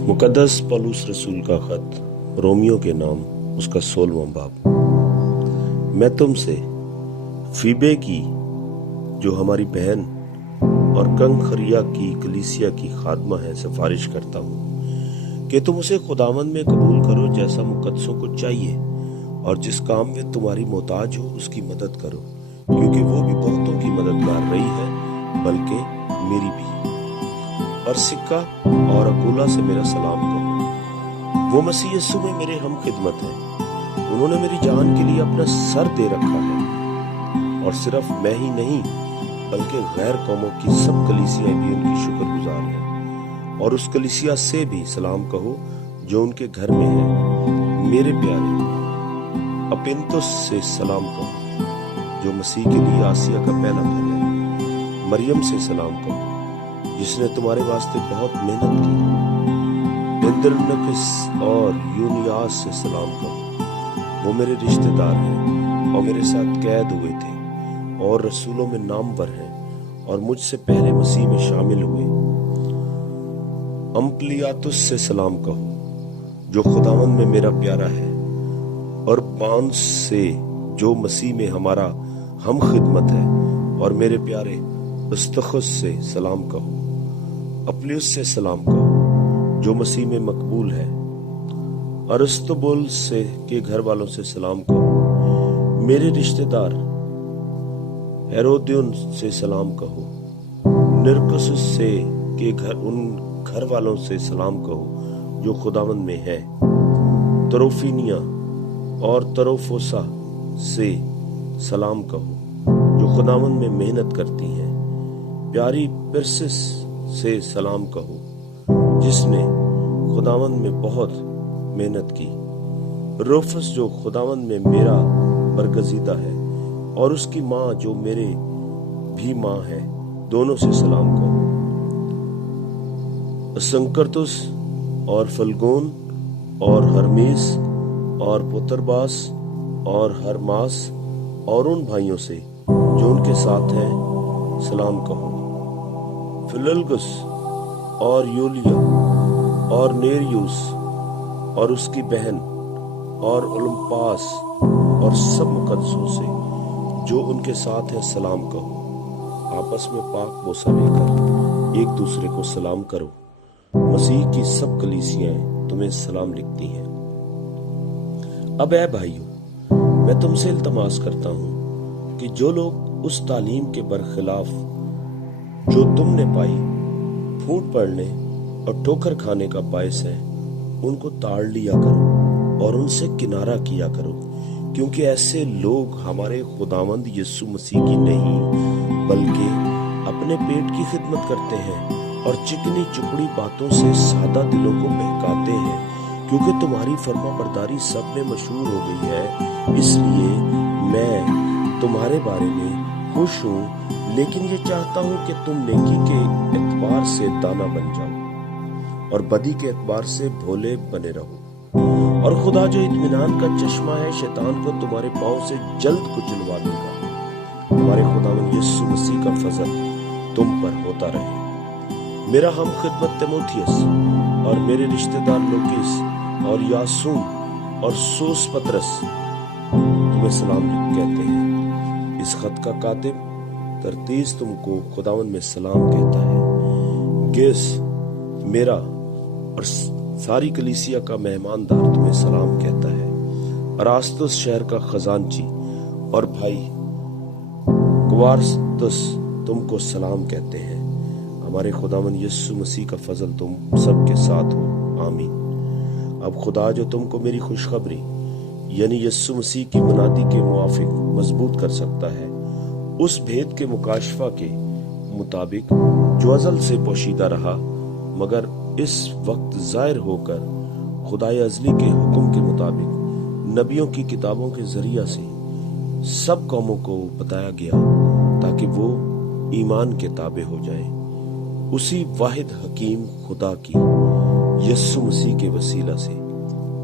मुकद्दस पौलुस रसूल का खत रोमियो के नाम उसका 16वां बाब। मैं तुमसे फीबे की जो हमारी बहन और कंखरिया की कलीसिया की खादमा है सिफारिश करता हूँ कि तुम उसे खुदावंद में कबूल करो जैसा मुकद्दसों को चाहिए, और जिस काम में तुम्हारी मोहताज हो उसकी मदद करो, क्योंकि वो भी बहुतों की मददगार रही है, बल्कि मेरी भी। और सिक्का और अकुला से मेरा सलाम कहो। वो मसीह यीशु में मेरे हम खिदमत हैं। उन्होंने मेरी जान के लिए अपना सर दे रखा है, और सिर्फ मैं ही नहीं बल्कि गैर कौमों की सब कलीसियाएं भी उनकी शुक्रगुजार हैं। और उस कलीसिया से भी सलाम कहो जो उनके घर में है। मेरे प्यारे अपिन्तुस से सलाम कहो जो मसीह के लिए आसिया का पहला फल है। मरियम से सलाम कहो जिसने तुम्हारे वास्ते बहुत मेहनत की। इंद्रनकिस और यूनियास से सलाम कहो, वो मेरे रिश्तेदार हैं और मेरे साथ कैद हुए थे और रसूलों में नामवर हैं और मुझसे पहले मसीह में शामिल हुए। अम्पलियातुस से सलाम कहो जो खुदावंद में मेरा प्यारा है, और पाउंस से जो मसीह में हमारा हम खिदमत है, और मेरे प्यारे उस्तखुस से सलाम कहो। अप्लियुस से सलाम कहो जो मसीह में मकबूल है। अरिस्तुबुल से के घर वालों से सलाम कहो। मेरे रिश्तेदार हेरोदियन से सलाम कहो। निरकुसुस से के घर वालों से सलाम कहो जो खुदावंद में है। तरोफिनिया और तरोफोसा से सलाम कहो जो खुदावंद में मेहनत करती हैं। प्यारी पिरसिस से सलाम कहो जिसने खुदावंद में बहुत मेहनत की। रूफस जो खुदावंद में मेरा बरगजीदा है, और उसकी माँ जो मेरे भी माँ है, दोनों से सलाम कहो। असंकर्तुस और फल्गोन और हरमेस और पुत्रबास और हरमास और उन भाइयों से जो उनके साथ हैं सलाम कहो। फिलुलगुस और यूलिया और नेरियुस और उसकी बहन और ओलंपास और सब मुकद्दसों से जो उनके साथ हैं सलाम कहो। आपस में पाक बोसा लेकर एक दूसरे को सलाम करो। मसीह की सब कलीसियाएं तुम्हें सलाम लिखती हैं। अब ऐ भाइयों, मैं तुमसे इल्तमास करता हूं कि जो लोग उस तालीम के बरखिलाफ जो तुमने पाई फूट पड़ने और ठोकर खाने का बायस है, उनको ताड़ लिया करो और उनसे किनारा किया करो, क्योंकि ऐसे लोग हमारे खुदावंद यीशु मसीह की नहीं बल्कि अपने पेट की खिदमत करते हैं और चिकनी चुपड़ी बातों से सादा दिलों को बहकाते हैं। क्योंकि तुम्हारी फर्माबरदारी सब में मशहूर हो गई है, इसलिए मैं तुम्हारे बारे में खुश हूँ, लेकिन ये चाहता हूँ कि तुम नेकी के एतबार से दाना बन जाओ और बदी के एतबार से भोले बने रहो। और खुदा जो इत्मीनान का चश्मा है, शैतान को तुम्हारे पांव से जल्द कुचलवा देगा। हमारे खुदावंद यीशु मसीह का फजल तुम पर होता रहे। मेरा हम खिदमत तिमोथियस और मेरे रिश्तेदार लोकिस और यासून और सोसपत्रस तुम्हें सलाम कहते हैं। इस खत का कातिब तरतीस तुमको खुदावंद में सलाम कहता है। गेस मेरा और सारी कलीसिया का मेहमानदार तुम्हें सलाम कहता है। अरास्तुस शहर का खजानची और भाई क्वारस्तुस तुमको सलाम कहते हैं। हमारे खुदावंद यीशु मसीह का फजल तुम सबके साथ हो। आमीन। अब खुदा जो तुमको मेरी खुशखबरी यानी यीशु मसीह की मुनादी के मुआफिक मजबूत कर सकता है, उस भेद के मुकाशफा के मुताबिक जो अज़ल से पोशीदा रहा मगर इस वक्त जाहिर होकर खुदाए अज़ली के हुक्म के मुताबिक नबियों की किताबों के जरिया से सब कौमों को बताया गया, ताकि वो ईमान के ताबे हो जाए। उसी वाहिद हकीम खुदा की यीशु मसीह के वसीला से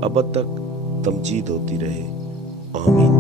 अब तक तमजीद होती रहे। आमीन।